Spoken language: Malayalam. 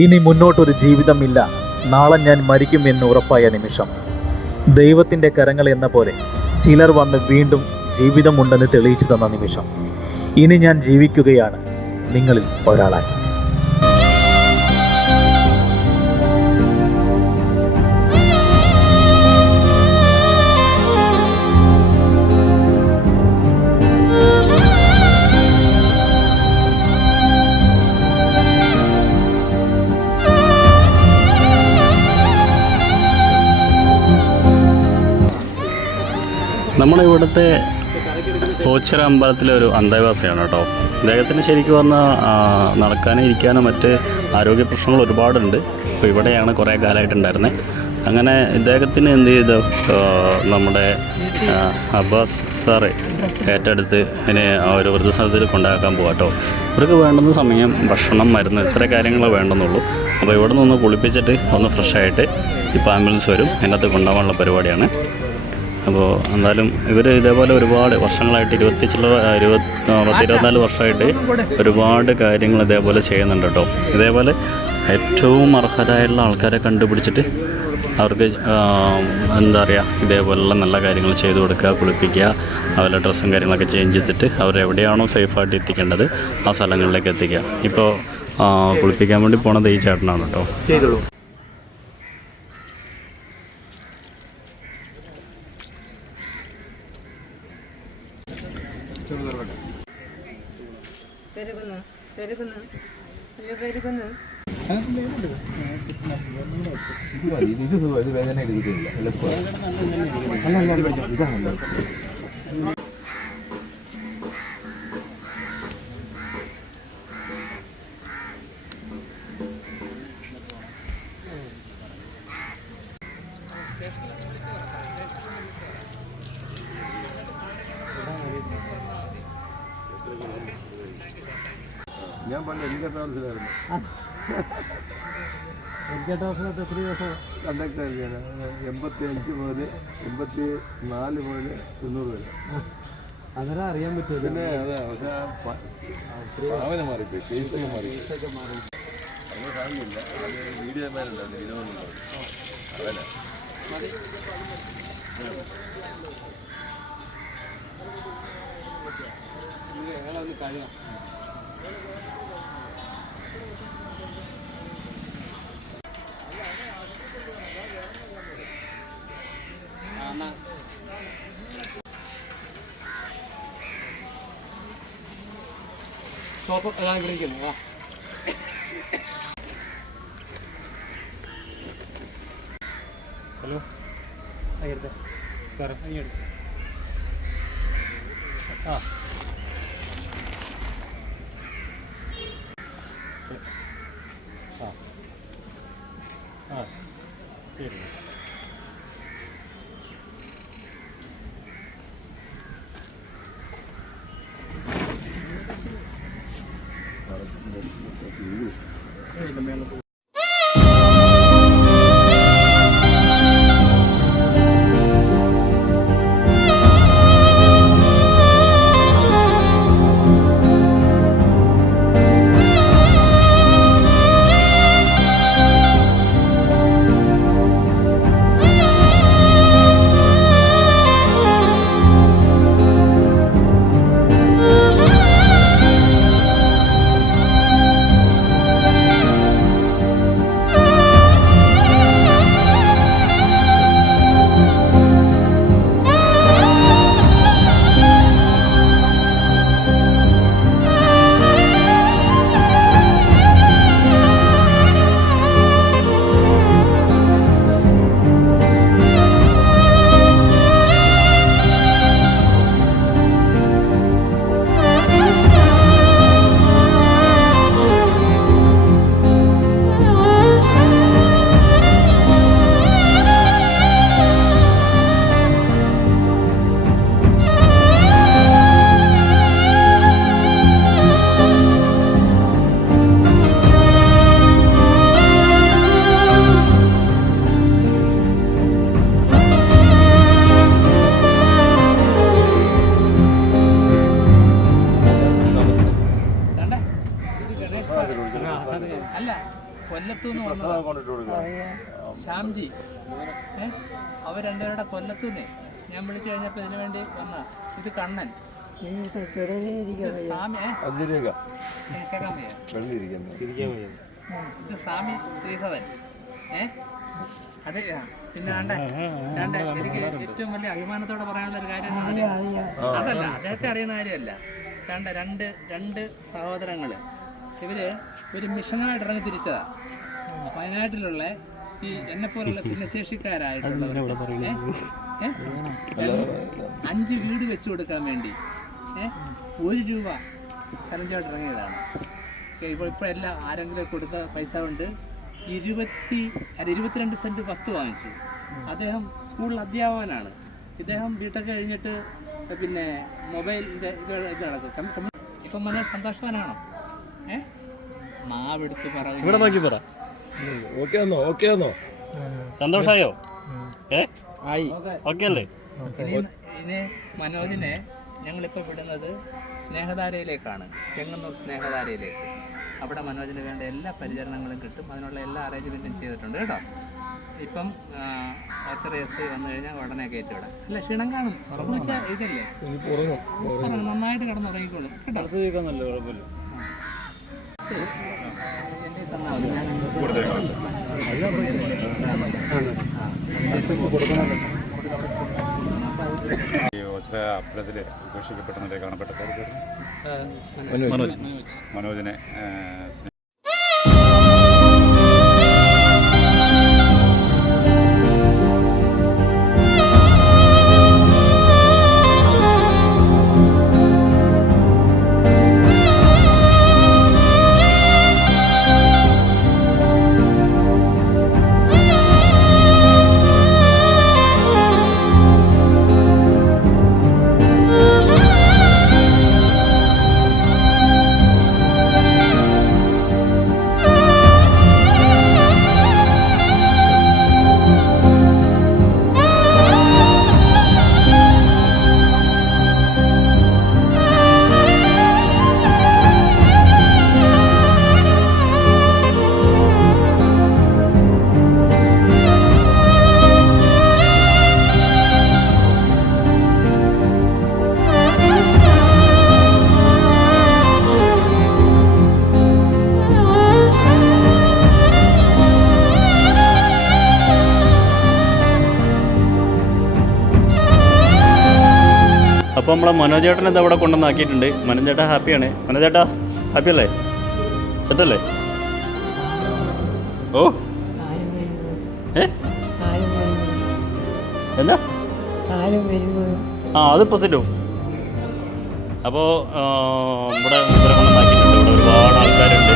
ഇനി മുന്നോട്ടൊരു ജീവിതമില്ല, നാളെ ഞാൻ മരിക്കും എന്ന് ഉറപ്പായ നിമിഷം. ദൈവത്തിൻ്റെ കരങ്ങൾ എന്ന പോലെ ചിലർ വന്ന് വീണ്ടും ജീവിതമുണ്ടെന്ന് തെളിയിച്ചു തന്ന നിമിഷം. ഇനി ഞാൻ ജീവിക്കുകയാണ് നിങ്ങളിൽ ഒരാളായി. നമ്മളിവിടുത്തെ ഓച്ചിറ അമ്പലത്തിലെ ഒരു അന്തേവാസിയാണ് കേട്ടോ. ഇദ്ദേഹത്തിന് ശരിക്കും പറഞ്ഞാൽ നടക്കാനും ഇരിക്കാനും മറ്റ് ആരോഗ്യ പ്രശ്നങ്ങൾ ഒരുപാടുണ്ട്. അപ്പോൾ ഇവിടെയാണ് കുറേ കാലമായിട്ടുണ്ടായിരുന്നത്. അങ്ങനെ ഇദ്ദേഹത്തിന് എന്ത് ചെയ്തു, നമ്മുടെ അബ്ബാസ് സാറ് ഏറ്റെടുത്ത് ഇതിനെ ഒരു വൃദ്ധസദനത്തിൽ കൊണ്ടാക്കാൻ പോകാം കേട്ടോ. ഇവർക്ക് വേണ്ടുന്ന സമയം ഭക്ഷണം, മരുന്ന്, ഇത്ര കാര്യങ്ങൾ വേണ്ടെന്നുള്ളൂ. അപ്പോൾ ഇവിടെ നിന്ന് കുളിപ്പിച്ചിട്ട് ഒന്ന് ഫ്രഷായിട്ട് ഇപ്പോൾ ആംബുലൻസ് വരും, അതിനകത്ത് കൊണ്ടുപോകാനുള്ള പരിപാടിയാണ്. അപ്പോൾ എന്തായാലും ഇവർ ഇതേപോലെ ഒരുപാട് വർഷങ്ങളായിട്ട് 24 വർഷമായിട്ട് ഒരുപാട് കാര്യങ്ങൾ ഇതേപോലെ ചെയ്യുന്നുണ്ട് കേട്ടോ. ഇതേപോലെ ഏറ്റവും അർഹരായുള്ള ആൾക്കാരെ കണ്ടുപിടിച്ചിട്ട് അവർക്ക് എന്താ പറയുക, ഇതേപോലെയുള്ള നല്ല കാര്യങ്ങൾ ചെയ്തു കൊടുക്കുക, കുളിപ്പിക്കുക, അവരുടെ ഡ്രസ്സും കാര്യങ്ങളൊക്കെ ചേഞ്ച് ചെയ്തിട്ട് അവരെവിടെയാണോ സേഫായിട്ട് എത്തിക്കേണ്ടത് ആ സ്ഥലങ്ങളിലേക്ക് എത്തിക്കുക. ഇപ്പോൾ കുളിപ്പിക്കാൻ വേണ്ടി പോണത് ഈ ചേട്ടനാണ് കേട്ടോ. ചെയ്തോളൂ. ഞാൻ പണ്ട് എലിക്കട്ടാസിലായിരുന്നു. കണ്ടക്ടർ 85 മുതൽ 84 മുതൽ 90 വരെ. അന്നേരം അറിയാൻ പറ്റുമോ? പിന്നെ അതെ, പക്ഷേ ഭാവന മാറിപ്പോയി, ടേസ്റ്റൊക്കെ മാറി. അങ്ങനെ സാധനമില്ല. അത് വീഡിയോ മാനുണ്ടായിരുന്നു, വിനോദം അതല്ല. ഞങ്ങളത് കഴിയാം. ഷോപ്പ് എല്ലാം വിളിക്കുന്നു. ഹലോ, അയ്യടുത്ത് നമസ്കാരം. അയ്യടുത്ത് ആ ആ ആ ശരി. കൊല്ലത്തുനിന്ന് വന്നതാ കൊണ്ടിട്ട് കൊടുക്കാം. ശ്യാംജി. അവർ രണ്ടുപേരുടെ കൊല്ലത്തുനിന്നേ ഞാൻ വിളിച്ചു കഴിഞ്ഞപ്പോൾ ഇതിനു വേണ്ടി വന്ന. ഇത് കണ്ണൻ, ഇത് സ്വാമി. കേൾക്കാൻ വയ്യ. ഇത് സ്വാമി ശ്രീസദൻ. അത് പിന്നെ എനിക്ക് ഏറ്റവും വലിയ അഭിമാനത്തോടെ പറയാനുള്ള ഒരു കാര്യം അതല്ല, അദ്ദേഹത്തെ അറിയുന്ന കാര്യമല്ല. രണ്ട് സഹോദരങ്ങൾ ഇവര് ഒരു മിഷനായിട്ട് ഇറങ്ങി തിരിച്ചതാ. വയനാട്ടിലുള്ള ഈ എന്നെപ്പോലുള്ള ഭിന്നശേഷിക്കാരായിട്ടുള്ളവർ 5 വീട് വെച്ചു കൊടുക്കാൻ വേണ്ടി 1 രൂപ ചലഞ്ചായിട്ട് ഇറങ്ങിയതാണ്. ഇപ്പോൾ എല്ലാം ആരെങ്കിലും കൊടുത്ത പൈസ കൊണ്ട് 22 സെൻറ്റ് വസ്തു വാങ്ങിച്ചു. അദ്ദേഹം സ്കൂളിൽ അധ്യാപകനാണ്. ഇദ്ദേഹം ബിടെക് കഴിഞ്ഞിട്ട് പിന്നെ മൊബൈലിൻ്റെ ഇത് നടക്കും. ഇപ്പം വന്ന സന്തോഷവാനാണോ? മാവെടുത്ത് പറയും. ഇവിടെ നോക്കി പറ. ഓക്കെ സന്തോഷമായോ? ഓക്കെ അല്ലേ? ഇനി മനോജിനെ ഞങ്ങളിപ്പോൾ വിടുന്നത് സ്നേഹധാരയിലേക്കാണ്, ചെങ്ങന്നൂർ സ്നേഹധാരയിലേക്ക്. അവിടെ മനോജിന് വേണ്ട എല്ലാ പരിചരണങ്ങളും കിട്ടും. അതിനുള്ള എല്ലാ അറേഞ്ച്മെൻറ്റും ചെയ്തിട്ടുണ്ട് കേട്ടോ. ഇപ്പം HRS വന്നു കഴിഞ്ഞാൽ ഉടനെ കയറ്റി വിടാം. അല്ല, ക്ഷീണം കാണും. ഇതല്ലേ നന്നായിട്ട് കിടന്നുറങ്ങിക്കോളും കേട്ടോ. എന്നെ തന്നാൽ അമ്പലത്തിൽ ഉപേക്ഷിക്കപ്പെട്ട നിലയിൽ കാണപ്പെട്ട മനോജിനെ അപ്പോൾ നമ്മളെ മനോജേട്ടനെ ഇത് അവിടെ കൊണ്ടുവന്നാക്കിയിട്ടുണ്ട്. മനോജേട്ടാ ഹാപ്പിയാണ്? മനോജേട്ടാ ഹാപ്പി അല്ലേ? സെറ്റല്ലേ? ഓ എന്താ അത് പോസിറ്റീവ്. അപ്പോൾ ഇവിടെ മുമ്പ് കൊണ്ടുവന്നാക്കിയിട്ടുണ്ട്. ഇവിടെ ഒരുപാട് ആൾക്കാരുണ്ട്.